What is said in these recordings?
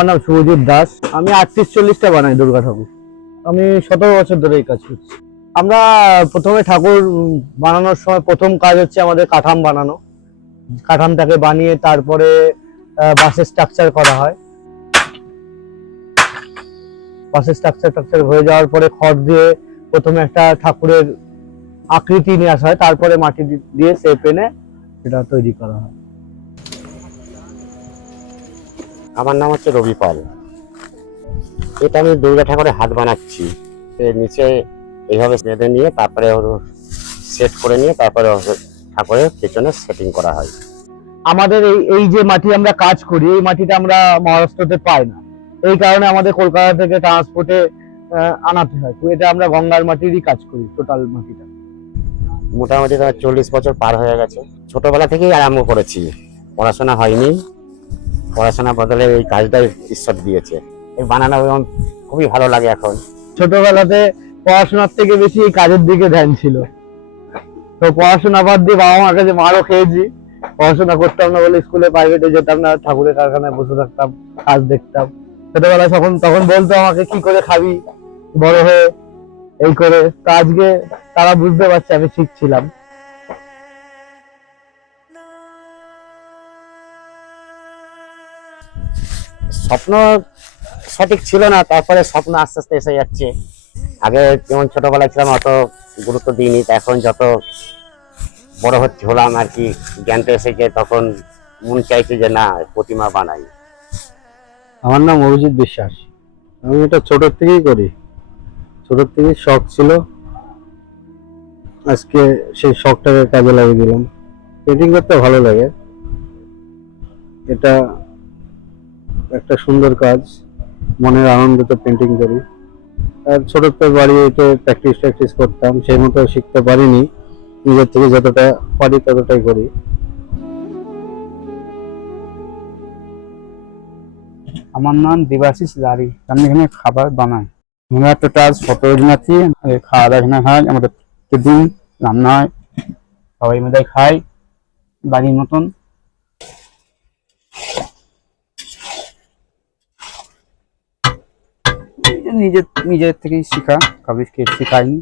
আমার নাম শুভজিৎ দাস। আমি 38-40টা বানাই দুর্গা ঠাকুর। আমি 17 বছর ধরে এই কাজ করছি। আমরা প্রথমে ঠাকুর বানানোর সময় প্রথম কাজ হচ্ছে আমাদের কাঠাম বানানো। কাঠামটাকে বানিয়ে তারপরে বাসের স্ট্রাকচার করা হয়। বাসের স্ট্রাকচার হয়ে যাওয়ার পরে খড় দিয়ে প্রথমে একটা ঠাকুরের আকৃতি নিয়ে আসা হয়, তারপরে মাটি দিয়ে শেপ এনে এটা তৈরি করা হয়। আমার নাম হচ্ছে রবি পাল। এটা আমি দুর্গা ঠাকুরের হাত বানাচ্ছি। এর নিচে এইভাবে বেঁধে নিয়ে তারপরে সেট করে নিয়ে তারপরে ঠাকুরের পেছনে সেটিং করা হয়। আমাদের এই যে মাটি আমরা কাজ করি, এই মাটিটা আমরা মহারাষ্ট্রতে পাই না। এই কারণে আমাদের কলকাতা থেকে ট্রান্সপোর্টে আনাতে হয়। তো এটা আমরা গঙ্গার মাটিরই কাজ করি, টোটাল মাটিটা। মোটামুটি 40 বছর পার হয়ে গেছে। ছোটবেলা থেকেই আরম্ভ করেছি, পড়াশোনা হয়নি। পড়াশোনা বদলে এই কাজটাই ঈশ্বর দিয়েছে। এই বানানো খুবই ভালো লাগে। এখন ছোটবেলাতে পড়াশোনার থেকে বেশি এই কাজের দিকে ধ্যান ছিল। তো পড়াশোনা বাদ দিয়ে বাবা মার কাছে মারও খেয়েছি। পড়াশোনা করতাম না বলে স্কুলে প্রাইভেটে যেতাম না, ঠাকুরের কারখানায় বসে থাকতাম, কাজ দেখতাম। ছোটবেলায় তখন বলতো আমাকে, কি করে খাবি বড় হয়ে, এই করে। তো আজকে তারা বুঝতে পারছে আমি শিখছিলাম। স্বপ্ন সঠিক ছিল না, তারপরে স্বপ্ন আস্তে আস্তে এসে যাচ্ছে। আগে যেমন ছোটবেলায় ছিলাম অত গুরুত্ব দিইনি, এখন যত বড় হলাম আর কি, জ্ঞানটা এসেছে, তখন মন চাইছে যে না প্রতিমা বানাই। আমার নাম অভিজিৎ বিশ্বাস। আমি এটা ছোট থেকেই করি, ছোট থেকেই শখ ছিল। আজকে সেই শখটাকে কাজে লাগিয়ে দিলাম। পেন্টিং করতে ভালো লাগে, এটা একটা সুন্দর কাজ। মনের আনন্দতে পেন্টিং করি। আর ছোট থেকে বাড়িতে প্র্যাকটিস করতাম, সেই মতো শিখতে পারিনি। নিজের থেকে যতটা পারি ততটাই করি। আমার নাম দেবাশিস লারি। আমি এখানে খাবার বানাই। আমরা টোটাল 17 জন আছি। খাওয়া দাওয়া এখানে হয়, আমাদের প্রতিদিন রান্না হয়, সবাই মিলে খাই বাড়ির মতন। নিজের থেকেই শেখা, কাউকে শেখাইনি।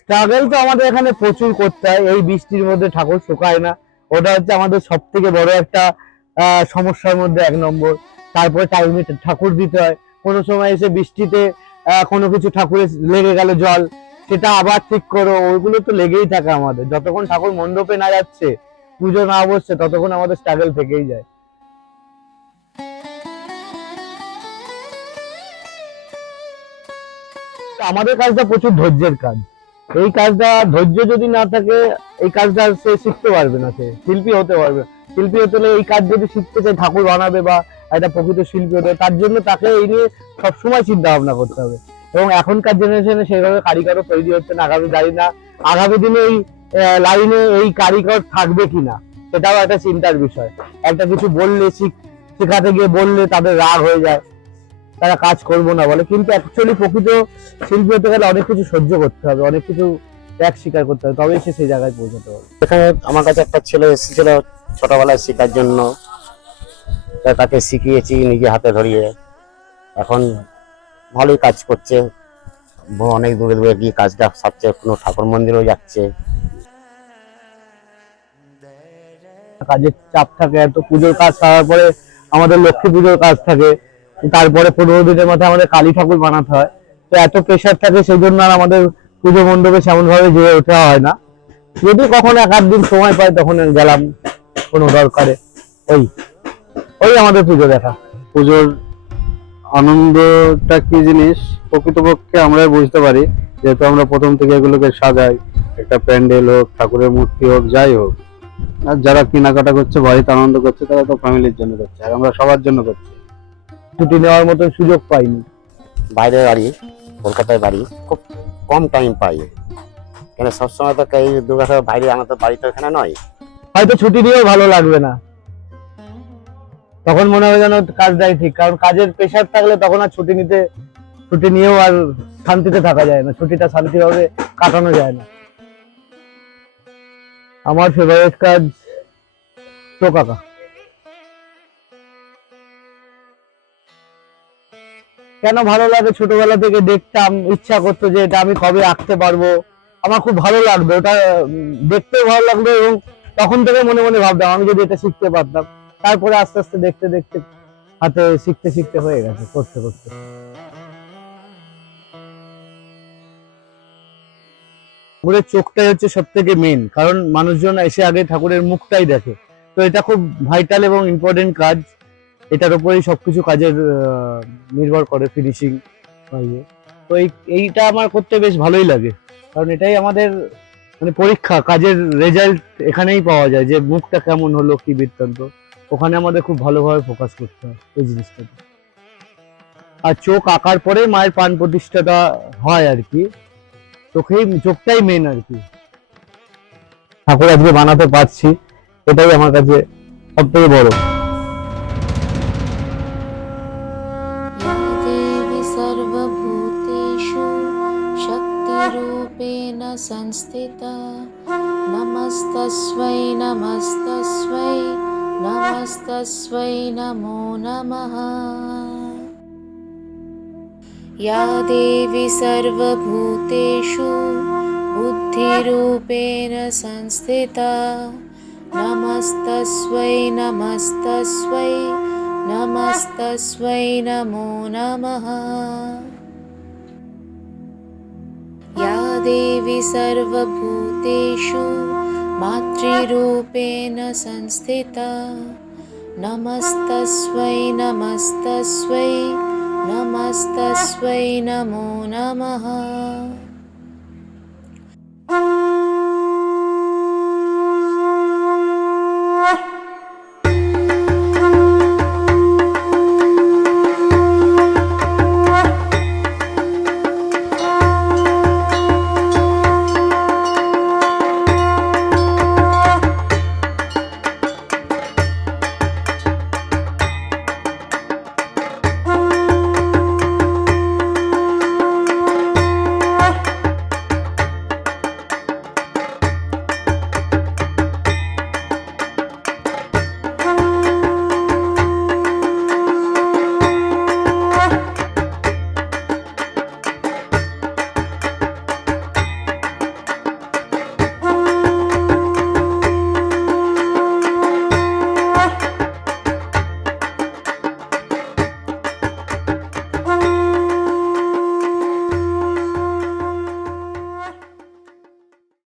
স্ট্রাগল তো আমাদের এখানে প্রচুর করতে হয়। এই বৃষ্টির মধ্যে ঠাকুর শুকায় না, ওটা হচ্ছে আমাদের সব থেকে বড় একটা সমস্যার মধ্যে 1 নম্বর। তারপরে টাইমে ঠাকুর দিতে হয়। কোনো সময় এসে বৃষ্টিতে কোনো কিছু ঠাকুরে লেগে গেল জল, সেটা আবার ঠিক করো, ওইগুলো তো লেগেই থাকে আমাদের। যতক্ষণ ঠাকুর মণ্ডপে না যাচ্ছে, পুজো না বসছে, ততক্ষণ আমাদের স্ট্রাগল থেকেই যায়। আমাদের কাজটা প্রচুর ধৈর্যের কাজ। এই কাজটা ধৈর্য যদি না থাকে, এই কাজটা সে শিখতে পারবে না, সে শিল্পী হতে পারবে। শিল্পী হতে হলে এই কাজ যদি শিখতে চায়, ঠাকুর বানাবে বা একটা প্রকৃত শিল্পী হতে হবে, তার জন্য তাকে এই নিয়ে সবসময় চিন্তা ভাবনা করতে হবে। এবং এখনকার জেনারেশনে সেইভাবে কারিগরও তৈরি হচ্ছে না। আগামী জানি না আগামী দিনে এই লাইনে এই কারিগর থাকবে কিনা, সেটাও একটা চিন্তার বিষয়। একটা কিছু বললে, শেখাতে গিয়ে বললে তাদের রাগ হয়ে যায়, তারা কাজ করবো না বলে। কিন্তু অ্যাকচুয়ালি প্রকৃত শিল্পী হতে গেলে অনেক কিছু সহ্য করতে হবে, অনেক কিছু ত্যাগ স্বীকার করতে হবে, তবেই সে সেই জায়গায় পৌঁছাতে পারবে। এখানে আমার কাছে একটা ছেলে এসেছিল ছোটবেলায় শেখার জন্য, তাকে শিখিয়েছি নিজে হাতে ধরিয়ে। এখন ভালোই কাজ করছে, অনেক দূরে দূরে গিয়ে কাজটা সারছে, কোনো ঠাকুর মন্দিরেও যাচ্ছে। কাজের চাপ থাকে, এত পুজোর কাজ সারার পরে আমাদের লক্ষ্মী পুজোর কাজ থাকে, তারপরে 15 দিনের মাথায় আমাদের কালী ঠাকুর বানাতে হয়। তো এত প্রেশার থাকে, সেই জন্য আর আমাদের পুজো মণ্ডপে সেমন ভাবে যেয়ে ওঠা হয় না। যদি কখনো 1-8 দিন সময় পাই, তখন গেলাম কোনো দরকারে। ওই ওই আমাদের পুজো দেখা। পুজোর আনন্দটা কি জিনিস প্রকৃতপক্ষে আমরাই বুঝতে পারি, যেহেতু আমরা প্রথম থেকে এগুলোকে সাজাই। একটা প্যান্ডেল হোক, ঠাকুরের মূর্তি হোক, যাই হোক। আর যারা কেনাকাটা করছে, বাড়িতে আনন্দ করছে, তারা তো ফ্যামিলির জন্য করছে, আর আমরা সবার জন্য করছি। ছুটি নেওয়ার মতো সুযোগ পাইনি। বাইরে বাড়ি, কলকাতায় বাড়ি, খুব কম টাইম পাই। কেন সবসময় তো এই দুর্গাঠাকুর বাইরে, আমার তো বাড়ি তো এখানে নয়। হয়তো ছুটি নিয়েও ভালো লাগবে না, তখন মনে হবে যেন কাজটাই ঠিক। কারণ কাজের প্রেশার থাকলে তখন আর ছুটি নিয়েও আর শান্তিতে থাকা যায় না, ছুটিটা শান্তিভাবে কাটানো যায় না। আমার ফেভারিট কাজ টোকাকা। কেন ভালো লাগে, ছোটবেলা থেকে দেখতাম, ইচ্ছা করতো যে এটা আমি কবে আঁকতে পারবো। আমার খুব ভালো লাগতো ওটা, দেখতেও ভালো লাগতো, এবং তখন থেকে মনে মনে ভাবতাম আমি যদি এটা শিখতে পারতাম। তারপরে আস্তে আস্তে দেখতে দেখতে হাতে শিখতে শিখতে হয়ে গেছে, করতে করতে। ঠাকুরের চোখটাই হচ্ছে সব থেকে মেন, কারণ মানুষজন এসে আগে ঠাকুরের মুখটাই দেখে। তো এটা খুব ভাইটাল এবং ইম্পর্টেন্ট কাজ, এটার উপরেই সবকিছু কাজের নির্ভর করে, ফিনিশিং ইয়ে। তো এইটা আমার করতে বেশ ভালোই লাগে, কারণ এটাই আমাদের মানে পরীক্ষা, কাজের রেজাল্ট এখানেই পাওয়া যায়, যে মুখটা কেমন হলো কি বৃত্তান্ত, ওখানে আমাদের খুব ভালোভাবে ফোকাস করতে হয় ওই জিনিসটাতে। আর চোখ আঁকার পরে মায়ের প্রাণ প্রতিষ্ঠাটা হয় আর কি, চোখটাই মেন আর কি। ঠাকুর আজকে বানাতে পারছি, এটাই আমার কাছে সব থেকে বড়। देवी सर्वभूतेषु शक्तिरूपेण संस्थिता नमस्तस्मै नमस्तस्मै नमस्तस्मै नमो नमः। या देवी सर्वभूतेषु बुद्धिरूपेण संस्थिता नमस्तस्मै नमस्तस्मै नमस्तस्मै नमो नमः। या देवी सर्वभूतेषु मातृरूपेण संस्थिता नमस्तस्मै नमस्तस्मै नमस्तस्मै नमो नमः।